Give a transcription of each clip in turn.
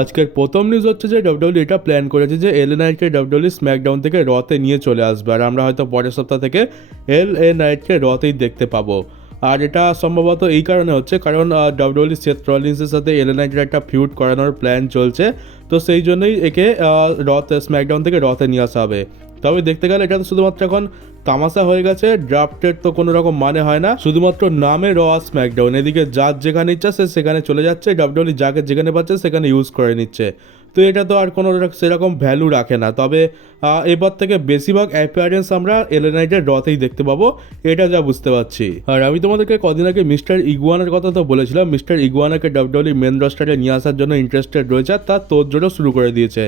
আজকের প্রথম নিউজ হচ্ছে যে ডাব্লিউডাব্লিউ এটা প্ল্যান করেছে যে এলএ নাইটকে ডাব্লিউডাব্লিউ স্ম্যাকডাউন থেকে রতে নিয়ে চলে আসবে, আর আমরা হয়তো পরের সপ্তাহ থেকে এলএ নাইটকে রতেই দেখতে পাবো। আর এটা সম্ভবত এই কারণে হচ্ছে কারণ ডাব্লিউডাব্লিউ সেথ রলিন্সের সাথে এলএ নাইটের একটা ফিউড করানোর প্ল্যান চলছে, তো সেই জন্যই একে রতে স্ম্যাকডাউন থেকে রতে নিয়ে আসা হবে। তবে দেখতে গেলে এটা তো শুধুমাত্র এখন তামাশা হয়ে গেছে, ড্রাফটের তো কোনো রকম মানে হয় না, শুধুমাত্র নামে র স্ম্যাকডাউন। এদিকে যার যেখানে ইচ্ছা সে সেখানে চলে যাচ্ছে, ডাব্লিউডাব্লিউ যাকে যেখানে পাচ্ছে সেখানে ইউজ করে নিচ্ছে, তো এটা তো আর কোনো সেরকম ভ্যালু রাখে না। তবে এবার থেকে বেশিরভাগ অ্যাপিয়ারেন্স আমরা এলএ নাইটের রতেই দেখতে পাবো, এটা যা বুঝতে পারছি। আর আমি তোমাদেরকে কদিন আগে মিস্টার ইগুয়ানার কথা তো বলেছিলাম, মিস্টার ইগুয়ানাকে ডাব্লিউডাব্লিউ মেন রস্টারে নিয়ে আসার জন্য ইন্টারেস্টেড রয়েছে, আর তার তোড়জোড়ও শুরু করে দিয়েছে।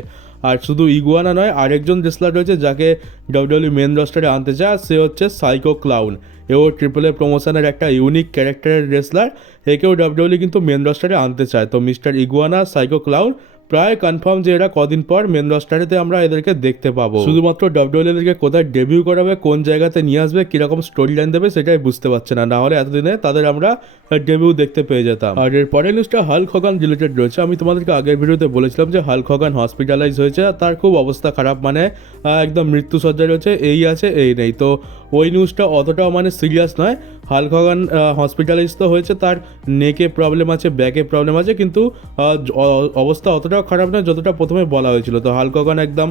আর শুধু ইগুয়ানা নয়, আরেকজন রেসলার রয়েছে যাকে ডাব্লিউডাব্লিউ মেন রস্টারে আনতে চায়, সে হচ্ছে সাইকো ক্লাউন। এও ট্রিপল এ প্রমোশনের একটা ইউনিক ক্যারেক্টারের রেসলার, একেও ডাব্লিউডাব্লিউ কিন্তু মেন রস্টারে আনতে চায়। তো মিস্টার ইগুয়ানা, সাইকো ক্লাউন প্রায় কনফার্ম যে এরা কদিন পর মেন রস্টারেতে আমরা এদেরকে দেখতে পাবো। শুধুমাত্র ডাব্লিউডাব্লিউ এদেরকে কোথায় ডেবিউ করাবে, কোন জায়গাতে নিয়ে আসবে, কিরকম স্টোরি লাইন দেবে সেটাই বুঝতে পারছে না, হলে এতদিনে তাদের আমরা ডেবিউ দেখতে পেয়ে যেতাম। আর এর পরের নিউজটা হাল্ক হগান রিলেটেড রয়েছে। আমি তোমাদেরকে আগের ভিডিওতে বলেছিলাম যে হাল্ক হগান হসপিটালাইজ হয়েছে, তার খুব অবস্থা খারাপ, মানে একদম মৃত্যুসজ্জায় রয়েছে, এই আছে এই নেই। তো ওই নিউজটা অতটাও মানে সিরিয়াস নয়। হাল্ক হগান হসপিটালাইজ তো হয়েছে, তার নেকে প্রবলেম আছে, ব্যাকে প্রবলেম আছে, কিন্তু অবস্থা অতটাও খারাপ নয় যতটা প্রথমে বলা হয়েছিল। তো হাল্ক হগান একদম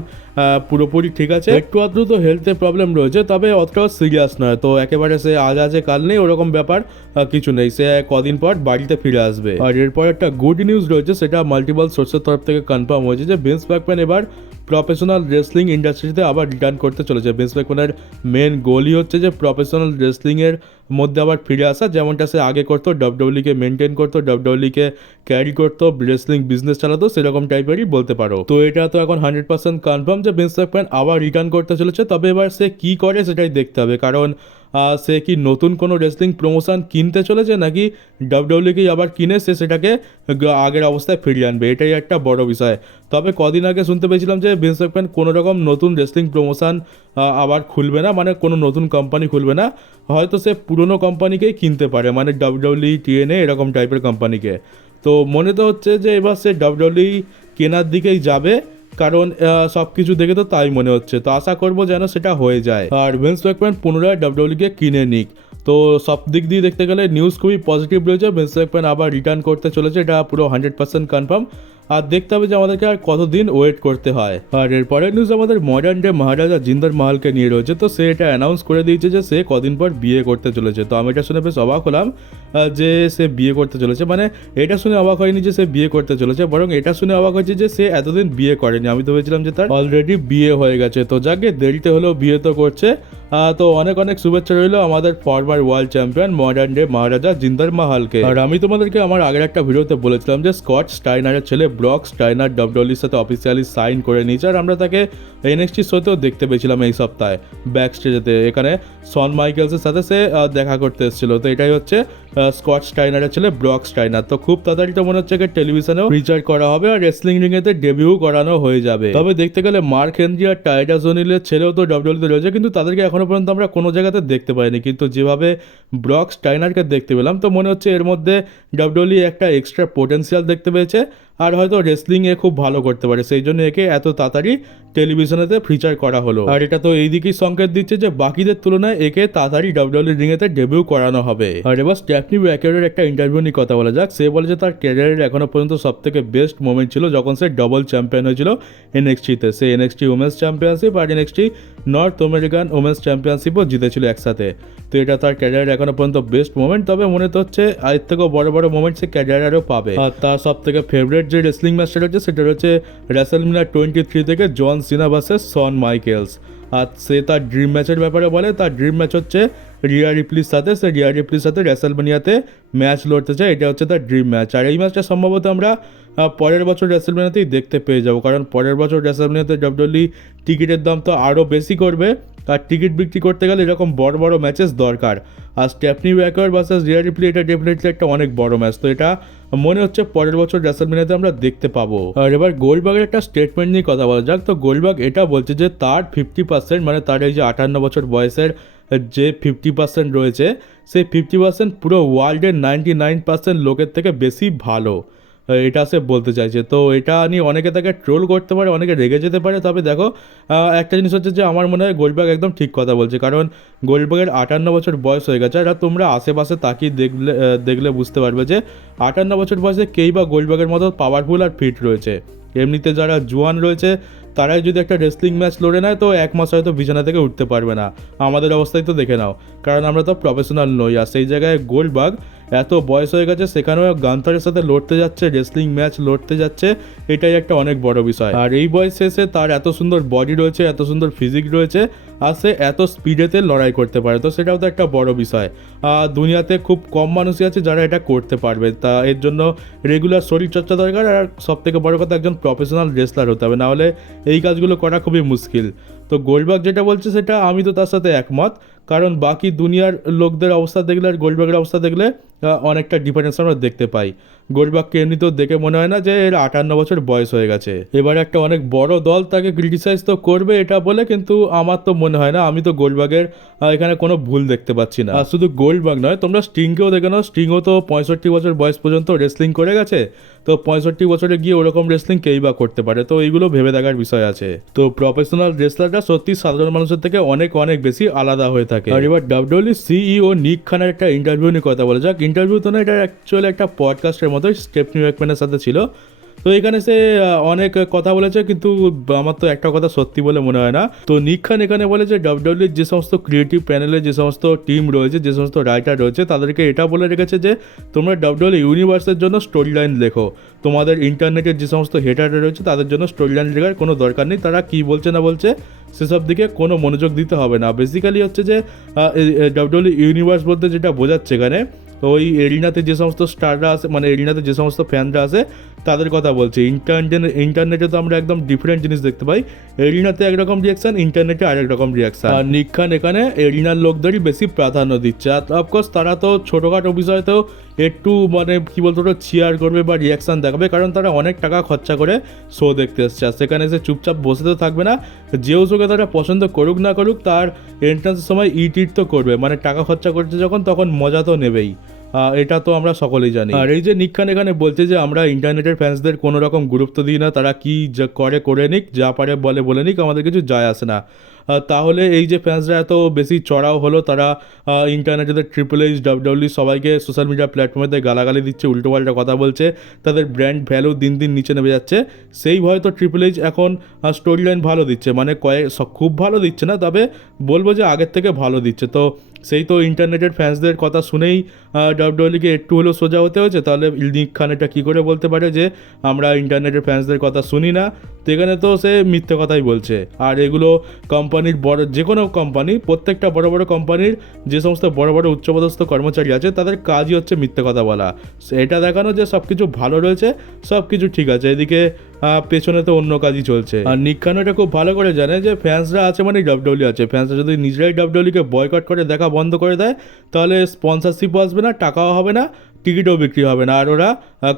পুরোপুরি ঠিক আছে, একটু আধটু তো হেলথে প্রবলেম রয়েছে, তবে অতটাও সিরিয়াস নয়। তো একেবারে সে আজ আছে কাল নেই ওরকম ব্যাপার কিছু নেই, সে কদিন পর বাড়িতে ফিরে আসবে। আর এরপর একটা গুড নিউজ রয়েছে, সেটা মাল্টিপল সোর্সের তরফ থেকে কনফার্ম হয়েছে যে ভিন্স ম্যাকম্যান এবার প্রফেশনাল রেসলিং ইন্ডাস্ট্রিতে আবার রিটার্ন করতে চলেছে। ভিন্স ম্যাকম্যানের মেন গোলই হচ্ছে যে প্রফেশনাল রেসলিংয়ের মধ্যে আবার ফিরে আসা, যেমনটা সে আগে করতো, ডাব্লিউডাব্লিউকে মেনটেন করতো, ডাব্লিউডাব্লিউকে ক্যারি করতো, রেসলিং বিজনেস চালাতো, সেরকম টাইপেরই বলতে পারো। তো এটা তো এখন 100% কনফার্ম যে ভিন্স ম্যাকম্যান আবার রিটার্ন করতে চলেছে। তবে এবার সে কী করে সেটাই দেখতে হবে, কারণ সে কি নতুন কোনো রেসলিং প্রমোশন কিনতে চলেছে, নাকি ডাব্লিউডাব্লিউকেই আবার কিনে সে সেটাকে আগের অবস্থায় ফিরিয়ে আনবে, এটাই একটা বড় বিষয়। তবে কদিন আগে শুনতে পেয়েছিলাম যে ভিন্স ম্যাকম্যান কোনো রকম নতুন রেসলিং প্রমোশন আবার খুলবে না, মানে কোনো নতুন কোম্পানি খুলবে না, হয়তো সে পুরনো কোম্পানিকেই কিনতে পারে, মানে ডাব্লিউডাব্লিউ, টিএনএ এরকম টাইপের কোম্পানিকে। তো মনে তো হচ্ছে যে এবার সে ডাব্লিউডাব্লিউ কেনার দিকেই যাবে, কারণ সব কিছু দেখে তো তাই মনে হচ্ছে। তো আশা করবো যেন সেটা হয়ে যায় আর ভিন্স ম্যাকম্যান পুনরায় ডাব্লিউডাব্লিউকে কিনে নিক। তো সব দিক দিয়ে দেখতে গেলে নিউজ খুবই পজিটিভ রয়েছে, ভিন্স ম্যাকম্যান আবার রিটার্ন করতে চলেছে, এটা পুরো 100% কনফার্ম। আর দেখতে হবে যে আমাদেরকে আর কতদিন ওয়েট করতে হয়। আর এরপরের নিউজ আমাদের মডার্ন ডে মহারাজা জিন্দর মাহালকে নিয়ে রয়েছে। তো সে এটা অ্যানাউন্স করে দিয়েছে যে সে কদিন পর বিয়ে করতে চলেছে। তো আমি এটা শুনে বেশ অবাক হলাম যে সে বিয়ে করতে চলেছে, মানে এটা শুনে অবাক হয়নি যে সে বিয়ে করতে চলেছে, বরং এটা শুনে অবাক হয়েছে যে সে এতদিন বিয়ে করেনি। আমি তো ভেবেছিলাম যে তার অলরেডি বিয়ে হয়ে গেছে। তো যাকে দেরিতে হলেও বিয়ে তো করছে। তো অনেক অনেক শুভেচ্ছা রইল আমাদের former world champion modern day Maharaja Jinder মাহালকে। আর আমি তোমাদেরকে আমার আগের একটা ভিডিওতে বলেছিলাম যে স্কট স্টাইনারের ছেলে ব্রক স্টাইনার ডাব্লিউডাব্লিউর সাথে অফিসিয়ালি সাইন করে নিয়েছে, আর আমরা তাকে এনএক্সটি শোতেও দেখতে পেয়েছিলাম এই সপ্তাহে ব্যাক স্টেজেতে, এখানে শন মাইকেলসের সাথে সে দেখা করতে এসেছিল। তো এটাই হচ্ছে স্কট স্টাইনারের ছেলে ব্রক স্টাইনার। তো খুব তাড়াতাড়ি তো মনে হচ্ছে টেলিভিশনেও ফিচার করা হবে আর রেসলিং রিংয়েতে ডেবিউ করানো হয়ে যাবে। তবে দেখতে গেলে মার্ক হেনরি আর টাইটাস ওনিলের ছেলেও তো ডাব্লিউডাব্লিউতে রয়েছে, কিন্তু তাদেরকে এখনো পর্যন্ত আমরা কোনো জায়গাতে দেখতে পাইনি। কিন্তু যেভাবে ব্রক স্টাইনারকে দেখতে পেলাম, তো মনে হচ্ছে এর মধ্যে ডাব্লিউডাব্লিউ একটা এক্সট্রা পোটেন্সিয়াল দেখতে পেয়েছে, আর হয়তো রেসলিংয়ে খুব ভালো করতে পারে, সেই জন্য একে এত তাড়াতাড়ি টেলিভিশনেতে ফিচার করা হলো। আর এটা তো এই দিকেই সংকেত দিচ্ছে যে বাকিদের তুলনায় একে তাড়াতাড়ি ডাব্লিউডাব্লিউ রিংয়েতে ডেবিউ করানো হবে। আর এবার স্টেফনি ব্যাকেরের একটা ইন্টারভিউ নিয়ে কথা বলা যাক। সে বলে যে তার ক্যারিয়ারের এখনো পর্যন্ত সব থেকে বেস্ট মোমেন্ট ছিল যখন সে ডবল চ্যাম্পিয়ন হয়েছিল এনএক্সটিতে। সে এনএক্সটি উমেন্স চ্যাম্পিয়নশিপ আর এনএক্সটি নর্থ আমেরিকান উমেন্স চ্যাম্পিয়নশিপও জিতেছিল একসাথে। তো এটা তার ক্যারিয়ারের এখনো পর্যন্ত বেস্ট মোমেন্ট। তবে মনে তো হচ্ছে এর থেকেও বড় বড় মোমেন্ট সে ক্যারিয়ারে আরও পাবে। আর তার সব থেকে ফেভারিট যে রেসলিং ম্যাচটা রয়েছে সেটা হচ্ছে রেসলম্যানিয়া 23 থেকে জন সিনা ভার্সেস শন মাইকেলস। আর সে তার ড্রিম ম্যাচের ব্যাপারে বলে, তার ড্রিম ম্যাচ হচ্ছে রিয়া রিপ্লির সাথে, সে রিয়া রিপ্লির সাথে রেসলম্যানিয়াতে ম্যাচ লড়তে চায়, এটা হচ্ছে তার ড্রিম ম্যাচ। আর এই ম্যাচটা সম্ভবত আমরা পরের বছর রেসলম্যানিয়াতেই দেখতে পেয়ে যাবো, কারণ পরের বছর রেসলম্যানিয়াতে ডাব্লিউডাব্লিউ টিকিটের দাম তো আরও বেশি করবে, আর টিকিট বিক্রি করতে গেলে এরকম বড় বড় ম্যাচেস দরকার। আর স্টেফনি ব্যাকার ভার্সেস রিয়া রিপ্লি এটা ডেফিনেটলি একটা অনেক বড় ম্যাচ, তো এটা মনে হচ্ছে পরের বছর রেসলম্যানিয়াতে আমরা দেখতে পাবো। আর এবার গোল্ডবার্গের একটা স্টেটমেন্ট নিয়ে কথা বলা যাক। তো গোল্ডবার্গ এটা বলছে যে তার 50%, মানে তার এই যে 58 বছর বয়সের যে 50% রয়েছে, সেই 50% পুরো ওয়ার্ল্ডের 99% লোকের থেকে বেশি ভালো। এটা সে বলতে চাইছে। তো এটা নিয়ে অনেকে তাকে ট্রোল করতে পারে, অনেকে রেগে যেতে পারে, তবে দেখো একটা জিনিস হচ্ছে যে আমার মনে হয় গোল্ডবার্গ একদম ঠিক কথা বলছে, কারণ গোল্ডবার্গের 58 বছর বয়স হয়ে গেছে। আর তোমরা আশেপাশে তাকিয়ে দেখলে বুঝতে পারবে যে 58 বছর বয়সে কেই বা গোল্ডবার্গের মতো পাওয়ারফুল আর ফিট রয়েছে। এমনিতে যারা জোয়ান রয়েছে তারাই যদি একটা রেসলিং ম্যাচ লড়ে নেয় তো এক মাস হয়তো বিছানা থেকে উঠতে পারবে না। আমাদের অবস্থায় তো দেখে নাও, কারণ আমরা তো প্রফেশনাল নই। আর সেই জায়গায় গোল্ডবার্গ এত বয়স হয়ে গেছে, সেখানেও গান্থারের সাথে লড়তে যাচ্ছে, রেসলিং ম্যাচ লড়তে যাচ্ছে, এটাই একটা অনেক বড় বিষয়। আর এই বয়সে এসে তার এত সুন্দর বডি রয়েছে, এত সুন্দর ফিজিক রয়েছে, আর সে এত স্পিডেতে লড়াই করতে পারে, তো সেটাও তো একটা বড় বিষয়। দুনিয়াতে খুব কম মানুষই আছে যারা এটা করতে পারবে, তা এর জন্য রেগুলার শরীরচর্চা দরকার, আর সব থেকে বড় কথা একজন প্রফেশনাল রেসলার হতে হবে, নাহলে এই কাজগুলো করা খুবই মুশকিল। তো গোল্ডবার্গ যেটা বলছে সেটা আমি তো তার সাথে একমত, কারণ বাকি দুনিয়ার লোকদের অবস্থা দেখলে আর গোল্ডবার্গের অবস্থা দেখলে অনেকটা ডিফারেন্স আমরা দেখতে পাই। গোল্ডবার্গকে এমনিতেও দেখে মনে হয় না যে এর 58 বছর বয়স হয়ে গেছে। এবার একটা অনেক বড় দল তাকে ক্রিটিসাইজ তো করবে এটা বলে, কিন্তু আমার তো মনে হয় না। আমি তো গোল্ডবার্গের এখানে কোনো ভুল দেখতে পাচ্ছি না। আর শুধু গোল্ডবার্গ নয়, তোমরা স্টিংকেও দেখে নাও, স্টিংও তো 65 বছর বয়স পর্যন্ত রেসলিং করে গেছে, তো 65 বছরে গিয়ে ওরকম রেসলিং কেই বা করতে পারে, তো এইগুলো ভেবে দেখার বিষয় আছে। তো প্রফেশনাল রেসলাররা সত্যি সাধারণ মানুষের থেকে অনেক অনেক বেশি আলাদা হয়ে থাকে। আর এবার ডাব্লিউডব্লিউই সিইও নিক খানের একটা ইন্টারভিউ নিয়ে কথা বলা যাক। ইন্টারভিউ তো না, এটা অ্যাকচুয়ালি একটা পডকাস্টের মতোই, স্টেফনি ম্যাকম্যানের সাথে ছিল। তো এখানে সে অনেক কথা বলেছে, কিন্তু আমার তো একটা কথা সত্যি বলে মনে হয় না। তো নিক খান এখানে বলে যে ডাব্লিউডব্লিউইর যে সমস্ত ক্রিয়েটিভ প্যানেলে যে সমস্ত টিম রয়েছে, যে সমস্ত রাইটার রয়েছে, তাদেরকে এটা বলে রেখেছে যে তোমরা ডাব্লিউডব্লিউই ইউনিভার্সের জন্য স্টোরি লাইন লেখো, তোমাদের ইন্টারনেটের যে সমস্ত হেটাররা রয়েছে তাদের জন্য স্টোরি লাইন লেখার কোনো দরকার নেই, তারা কী বলছে না বলছে সেসব দিকে কোনো মনোযোগ দিতে হবে না। বেসিক্যালি হচ্ছে যে ডাব্লিউডব্লিউই ইউনিভার্স বলতে যেটা বোঝাচ্ছে এখানে, ওই এরিনাতে যে সমস্ত স্টাররা আছে, মানে এরিনাতে যে সমস্ত ফ্যানরা আছে তাদের কথা বলছি। ইন্টারনেটে তো আমরা একদম ডিফারেন্ট জিনিস দেখতে পাই, এরিনাতে একরকম রিয়াকশান, ইন্টারনেটে আরেক রকম রিয়াকশান। আর নিক খান এখানে এরিনার লোকদেরই বেশি প্রাধান্য দিচ্ছে। আর অফকোর্স তারা তো ছোটোখাটো বিষয়তেও একটু মানে কী বলতো ওটা চিয়ার করবে বা রিয়াকশান দেখাবে, কারণ তারা অনেক টাকা খরচা করে শো দেখতে এসছে। আর সেখানে এসে চুপচাপ বসে তো থাকবে না, যেও শোকে তারা পছন্দ করুক না করুক তার এন্ট্রান্সের সময় ইট তো করবে, মানে টাকা খরচা করছে যখন তখন মজা তো নেবেই। এটা তো আমরা সকলেই জানি। আর এই যে নিক খান এখানে বলছে যে আমরা ইন্টারনেটের ফ্যান্সদের কোনো রকম গুরুত্ব দিই না, তারা কি করে নিক, যা পারে বলে নিক, আমাদের কিছু যায় আসে না। তাহলে এই যে ফ্যান্সরা এত বেশি চড়াও হলো, তারা ইন্টারনেটে ট্রিপল এইচ ডাব্লিউডব্লিউই সবাইকে সোশ্যাল মিডিয়া প্ল্যাটফর্মেতে গালাগালি দিচ্ছে, উল্টোপাল্টা কথা বলছে, তাদের ব্র্যান্ড ভ্যালু দিন দিন নিচে নেমে যাচ্ছে। সেই ভয়ে তো ট্রিপল এইচ এখন স্টোরি লাইন ভালো দিচ্ছে, মানে খুব ভালো দিচ্ছে না, তবে বলবো যে আগের থেকে ভালো দিচ্ছে। তো সেই তো ইন্টারনেটের ফ্যান্সদের কথা শুনেই ডাব্লিউডব্লিউইকে একটু হলেও সোজা হতে হয়েছে, তাহলে নিক খান এটা কী করে বলতে পারে যে আমরা ইন্টারনেটের ফ্যান্সদের কথা শুনি না? তো এখানে তো সে মিথ্যে কথাই বলছে। আর এগুলো কোম্পানির বড় যে কোনো কোম্পানি, প্রত্যেকটা বড় বড় কোম্পানির যে সমস্ত বড় বড় উচ্চপদস্থ কর্মচারী আছে তাদের কাজই হচ্ছে মিথ্যে কথা বলা, এটা দেখানো যে সব কিছু ভালো রয়েছে, সব কিছু ঠিক আছে, এদিকে পেছনে তো অন্য কাজই চলছে। আর নিক খান এটা খুব ভালো করে জানে যে ফ্যান্সরা আছে মানে ডাব্লিউডব্লিউই আছে। ফ্যান্সরা যদি নিজেরাই ডাব্লিউডব্লিউইকে বয়কট করে দেখা বন্ধ করে দেয়, তাহলে স্পন্সরশিপও আসবে না, টাকাও হবে না, টিকিটও বিক্রি হবে না, আর ওরা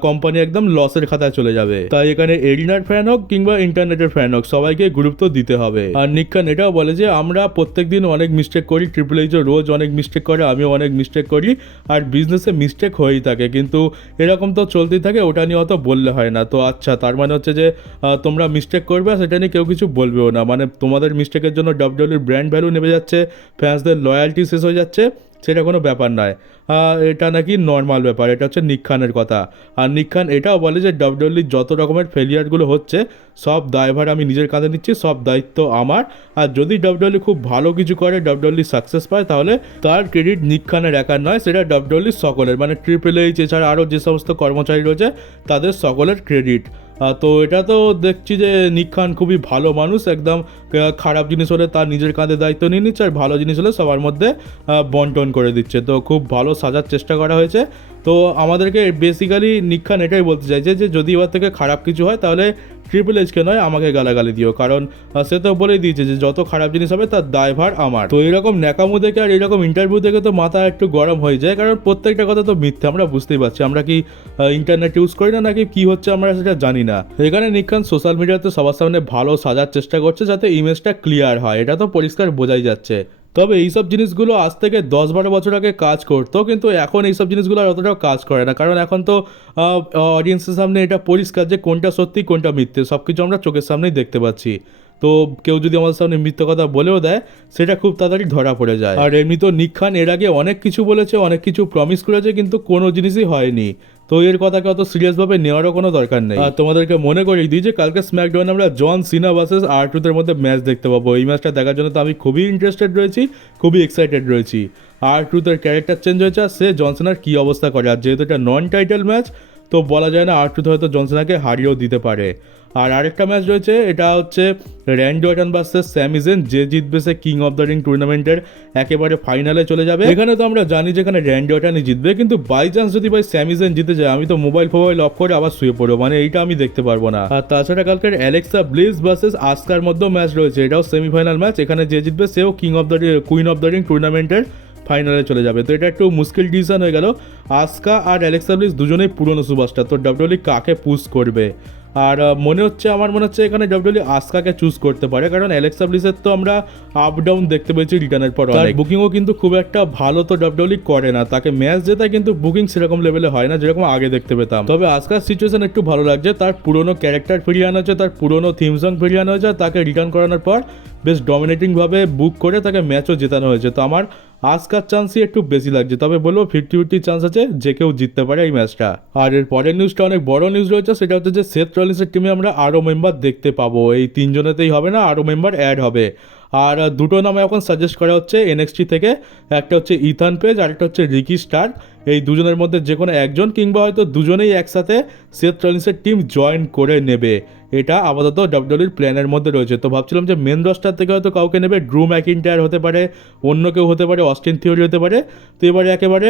কোম্পানি একদম লসের খাতায় চলে যাবে। তাই এখানে এরিনার ফ্যান হোক কিংবা ইন্টারনেটের ফ্যান হোক, সবাইকে গুরুত্ব দিতে হবে। আর নিক খান এটাও বলে যে আমরা প্রত্যেকদিন অনেক মিস্টেক করি, ট্রিপল এইচও রোজ অনেক মিস্টেক করে, আমিও অনেক মিস্টেক করি, আর বিজনেসে মিস্টেক হয়েই থাকে, কিন্তু এরকম তো চলতেই থাকে, ওটা নিয়ে অত বললে হয় না। তো আচ্ছা, তার মানে হচ্ছে যে তোমরা মিস্টেক করবে আর সেটা নিয়ে কেউ কিছু বলবেও না, মানে তোমাদের মিস্টেকের জন্য ডাব্লিউডব্লিউইর ব্র্যান্ড ভ্যালু নেমে যাচ্ছে, ফ্যান্সদের লয়্যালটি শেষ হয়ে যাচ্ছে, সেটা কোনো ব্যাপার নয়। এটা নাকি নর্মাল ব্যাপার, এটা হচ্ছে নিক খানের কথা। আর নিক খান এটাও বলে যে ডাব্লিউডব্লিউইর যত রকমের ফেলিয়ারগুলো হচ্ছে সব দায়ভার আমি নিজের কাঁধে নিচ্ছি, সব দায়িত্ব আমার। আর যদি ডাব্লিউডব্লিউই খুব ভালো কিছু করে, ডাব্লিউডব্লিউই সাকসেস পায়, তাহলে তার ক্রেডিট নিক খানের একার নয়, সেটা ডাব্লিউডব্লিউই সকলের, মানে ট্রিপল এইচ এছাড়া আরও যে সমস্ত কর্মচারী রয়েছে তাদের সকলের ক্রেডিট। তো এটা তো দেখছি যে নিক খান খুবই ভালো মানুষ, একদম খারাপ জিনিস হলে তার নিজের কাঁধে দায়িত্ব নিয়ে নিচ্ছে, আর ভালো জিনিস হলে সবার মধ্যে বন্টন করে দিচ্ছে। তো খুব ভালো সাজার চেষ্টা করা হয়েছে। তো আমাদেরকে বেসিক্যালি নিক খান এটাই বলতে চাইছে যে যদি এবার থেকে খারাপ কিছু হয় তাহলে ট্রিপল এইচকে নয় আমাকে গালাগালি দিও, কারণ সে তো বলেই দিয়েছে যে যত খারাপ জিনিস হবে তার দায়ভার আমার। তো এইরকম ন্যাকামো দেখে আর এইরকম ইন্টারভিউ দেখে তো মাথা একটু গরম হয়ে যায়, কারণ প্রত্যেকটা কথা তো মিথ্যে, আমরা বুঝতেই পারছি, আমরা কি ইন্টারনেট ইউজ করি না নাকি কি হচ্ছে আমরা সেটা জানি না। এখানে নিক খান সোশ্যাল মিডিয়াতে সবার সামনে ভালো সাজার চেষ্টা করছে যাতে ইমেজটা ক্লিয়ার হয়, এটা তো পরিষ্কার বোঝাই যাচ্ছে। তবে এইসব জিনিসগুলো আজ থেকে 10-12 বছর আগে কাজ করতো, কিন্তু এখন এইসব জিনিসগুলো আর অতটাও কাজ করে না, কারণ এখন তো অডিয়েন্সের সামনে এটা পরিষ্কার যে কোনটা সত্যি কোনটা মিথ্যে সব কিছু আমরা চোখের সামনেই দেখতে পাচ্ছি। তো কেউ যদি আমাদের সামনে মিথ্যে কথা বলেও দেয় সেটা খুব তাড়াতাড়ি ধরা পড়ে যায়। আর এমনি তো নিক খান এর আগে অনেক কিছু বলেছে, অনেক কিছু প্রমিস করেছে, কিন্তু কোনো জিনিসই হয়নি। তো এর কথাকে অত সিরিয়াসভাবে নেওয়ারও কোনো দরকার নেই। আর তোমাদেরকে মনে করিয়ে দিই যে কালকে স্ম্যাকডাউনে আমরা জন সিনা ভার্সেস R-Truth মধ্যে ম্যাচ দেখতে পাবো। এই ম্যাচটা দেখার জন্য তো আমি খুবই ইন্টারেস্টেড রয়েছি, খুবই এক্সাইটেড রয়েছি। R-Truth ক্যারেক্টার চেঞ্জ হয়েছে, আর সে জন সিনার কী অবস্থা করে। আর যেহেতু এটা নন টাইটেল ম্যাচ, তো বলা যায় না R-Truth হয়তো জন সিনাকে হারিয়েও দিতে পারে। আর আরেকটা ম্যাচ রয়েছে, এটা হচ্ছে র্যান্ডি অর্টন ভার্সেস স্যামি জেন। যে জিতবে সে কিং অফ দ্য রিং টুর্নামেন্টের একেবারে ফাইনালে চলে যাবে। এখানে তো আমরা জানি যে এখানে র্যান্ডি অর্টনই জিতবে, কিন্তু বাই চান্স যদি ভাই স্যামি জেন জিতে যায়, আমি তো মোবাইল অফ করে আবার শুয়ে পড়বো, মানে এইটা আমি দেখতে পারবো না। আর তাছাড়া কালকের অ্যালেক্সা ব্লিস ভার্সেস আসকার মধ্যেও ম্যাচ রয়েছে, এটাও সেমিফাইনাল ম্যাচ। এখানে যে জিতবে সেও কুইন অফ দ্য রিং টুর্নামেন্টের ফাইনালে চলে যাবে। তো এটা একটু মুশকিল ডিসিশন হয়ে গেল। আসকা আর অ্যালেক্সা ব্লিস দুজনেই পুরনো সুপারস্টার, তো ডাব্লিউডব্লিউ কাকে পুশ করবে? আর আমার মনে হচ্ছে এখানে ডাব্লিউডব্লিউ আসকাকে চুজ করতে পারে, কারণ অ্যালেক্সা ব্লিসের তো আমরা আপ ডাউন দেখতে পেয়েছি রিটার্নের পর। তার বুকিংও কিন্তু খুব একটা ভালো তো ডাব্লিউডব্লিউ করে না, তাকে ম্যাচ জেতায় কিন্তু বুকিং সেরকম লেভেলে হয় না যেরকম আগে দেখতে পেতাম। তবে আসকার সিচুয়েশন একটু ভালো লাগছে, তার পুরনো ক্যারেক্টার ফিরিয়ে আনা হয়েছে, তার পুরনো থিম সং ফিরিয়ে আনা হয়েছে, তাকে রিটার্ন করানোর পর বেশ ডমিনেটিংভাবে বুক করে তাকে ম্যাচও জেতানো হয়েছে। তো আমার আসকার চান্সই একটু বেশি লাগছে, তবে বলবো 50-50 চান্স আছে যে কেউ জিততে পারে এই ম্যাচটা। আর এর পরের নিউজটা অনেক বড় নিউজ রয়েছে, সেটা হচ্ছে যে সেথ রলিন্সের টিমে আমরা আরও মেম্বার দেখতে পাবো। এই তিনজনেতেই হবে না, আরও মেম্বার অ্যাড হবে। আর দুটো নামে এখন সাজেস্ট করা হচ্ছে এনএক্সটি থেকে, একটা হচ্ছে ইথান পেজ আর একটা হচ্ছে রিকি স্টার্ক। এই দুজনের মধ্যে যে কোনো একজন কিংবা হয়তো দুজনেই একসাথে সেথ রলিন্সের টিম জয়েন করে নেবে, এটা আপাতত ডাব্লিউডব্লিউর প্ল্যানের মধ্যে রয়েছে। তো ভাবছিলাম যে মেন রস্টার থেকে হয়তো কাউকে নেবে, ড্রু ম্যাকিন্টায়ার হতে পারে, অন্য কেউ হতে পারে, অস্টিন থিওরি হতে পারে। তো এবারে একেবারে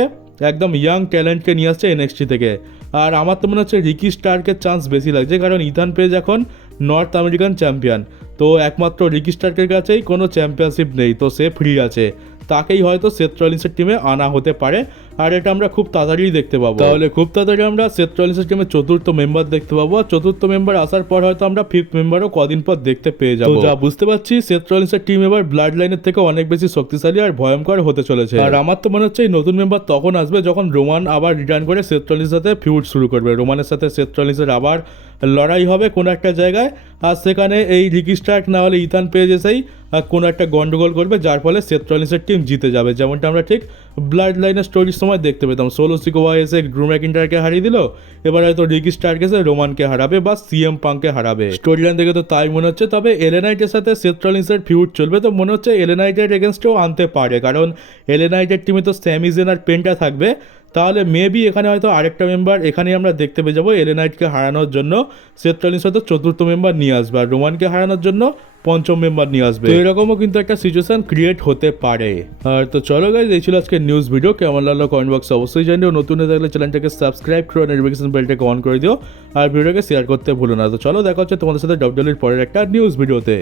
একদম ইয়াং ট্যালেন্টকে নিয়ে আসছে এনএক্সটি থেকে। আর আমার তো মনে হচ্ছে রিকি স্টার্কের চান্স বেশি লাগছে, কারণ ইথান পেজ এখন নর্থ আমেরিকান চ্যাম্পিয়ন, তো একমাত্র রিকি স্টার্কের কাছেই কোনো চ্যাম্পিয়নশিপ নেই, তো সে ফ্রি আছে, তাকেই হয়তো সেথ রলিন্সের টিমে আনা হতে পারে। আর এটা আমরা খুব তাড়াতাড়ি দেখতে পাবো। তাহলে খুব তাড়াতাড়ি আমরা সেথ রলিন্সের টিমে চতুর্থ মেম্বার দেখতে পাবো, আর চতুর্থ মেম্বার আসার পর হয়তো আমরা ফিফথ মেম্বারও কদিন পর দেখতে পেয়ে যাবো। যা বুঝতে পারছি সেথ রলিন্সের টিম এবার ব্লাড লাইনের থেকে অনেক বেশি শক্তিশালী আর ভয়ঙ্কর হতে চলেছে। আর আমার তো মনে হচ্ছে এই নতুন মেম্বার তখন আসবে যখন রোমান আবার রিটার্ন করে সেথ রলিন্সের সাথে ফিউড শুরু করবে। রোমানের সাথে সেথ রলিন্সের আবার লড়াই হবে কোনো একটা জায়গায়, আর সেখানে এই রিকি স্টার্ক না হলে ইথান পেজ এসেই কোনো একটা গন্ডগোল করবে, যার ফলে সেথ রলিন্সের টিম জিতে যাবে। যেমনটা আমরা ঠিক ব্লাড লাইনের স্টোরির সময় দেখতে পেতাম, সোলো সিকোয়া এসে ড্রু ম্যাকিন্টায়ারকে হারিয়ে দিল, এবার হয়তো রিকি স্টার্ক এসে রোমানকে হারাবে বা সিএম পাংকে হারাবে। স্টোরি লাইন দেখে তো তাই মনে হচ্ছে। তবে এলএ নাইটের সাথে সেথ রলিন্সের ফিউড চলবে, তো মনে হচ্ছে এলএ নাইটের এগেনস্টেও আনতে পারে, কারণ এলএ নাইটের টিমে তো স্যামি জেন আর পেন্টা থাকবে। তাহলে মেবি এখানে হয়তো আরেকটা মেম্বার এখানেই আমরা দেখতে পেয়ে যাবো। এলএ নাইটকে হারানোর জন্য সেথ রলিন্স হয়তো চতুর্থ মেম্বার নিয়ে আসবে, আর রোমানকে হারানোর জন্য পঞ্চম মেম্বার নিয়ে আসবে। তো এরকমও কিন্তু একটা সিচুয়েশন ক্রিয়েট হতে পারে। আর তো চলো গাইজ, এই ছিল আজকে নিউজ ভিডিও। কেমন লাগলো কমেন্ট বক্সে অবশ্যই জানিও। নতুন হয়ে থাকলে চ্যানেলটাকে সাবস্ক্রাইব করে নোটিফিকেশন বেলটাকে অন করে দিও, আর ভিডিওটাকে শেয়ার করতে ভুলো না। তো চলো দেখা হচ্ছে তোমাদের সাথে ডাব্লিউডব্লিউর পরের একটা নিউজ ভিডিওতে।